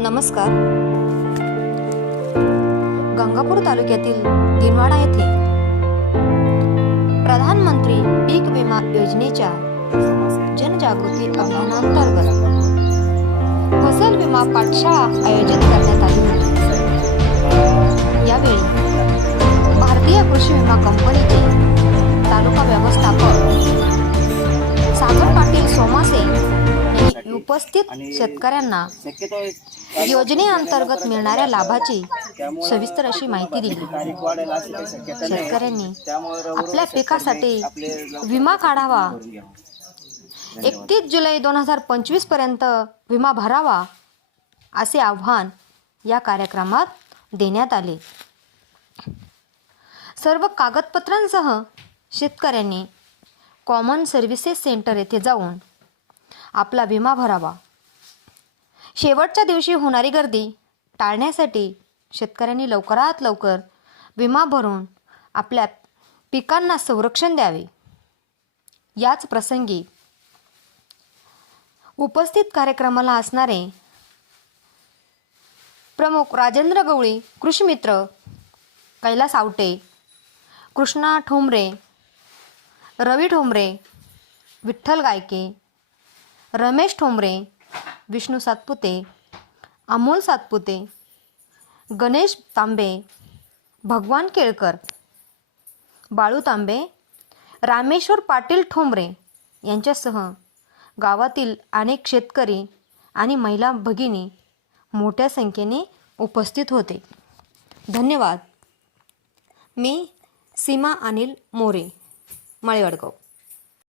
नमस्कार. गंगापूर तालुक्यातील दिनवाडा येथे प्रधानमंत्री पीक विमा योजनेच्या जनजागृती अभियानांतर्गत फसल विमा पाठशाळा आयोजित करण्यात आली होती. यावेळी भारतीय कृषी विमा कंपनीचे उपस्थित शेतकऱ्यांना योजनेअंतर्गत मिळणाऱ्या लाभाची सविस्तर अशी माहिती दिली शेतकऱ्यांनी आपल्या पिकासाठी विमा काढावा. एकतीस जुलै दोन हजार पंचवीसपर्यंत विमा भरावा असे आव्हान या कार्यक्रमात देण्यात आले सर्व कागदपत्रांसह शेतकऱ्यांनी कॉमन सर्व्हिसेस सेंटर येथे जाऊन आपला विमा भरावा. शेवटच्या दिवशी होणारी गर्दी टाळण्यासाठी शेतकऱ्यांनी लवकरात लवकर विमा भरून आपल्या पिकांना संरक्षण द्यावे. याच प्रसंगी उपस्थित कार्यक्रमाला असणारे प्रमुख राजेंद्र गवळी कृषीमित्र कैलास आवटे कृष्णा ठोंबरे रवी ठोंबरे विठ्ठल गायके रमेश ठोंबरे विष्णू सातपुते अमोल सातपुते गणेश तांबे भगवान केळकर बाळू तांबे रामेश्वर पाटील ठोंबरे यांच्यासह गावातील अनेक शेतकरी आणि महिला भगिनी मोठ्या संख्येने उपस्थित होते. धन्यवाद. मी सीमा अनिल मोरे माळेवाडगाव.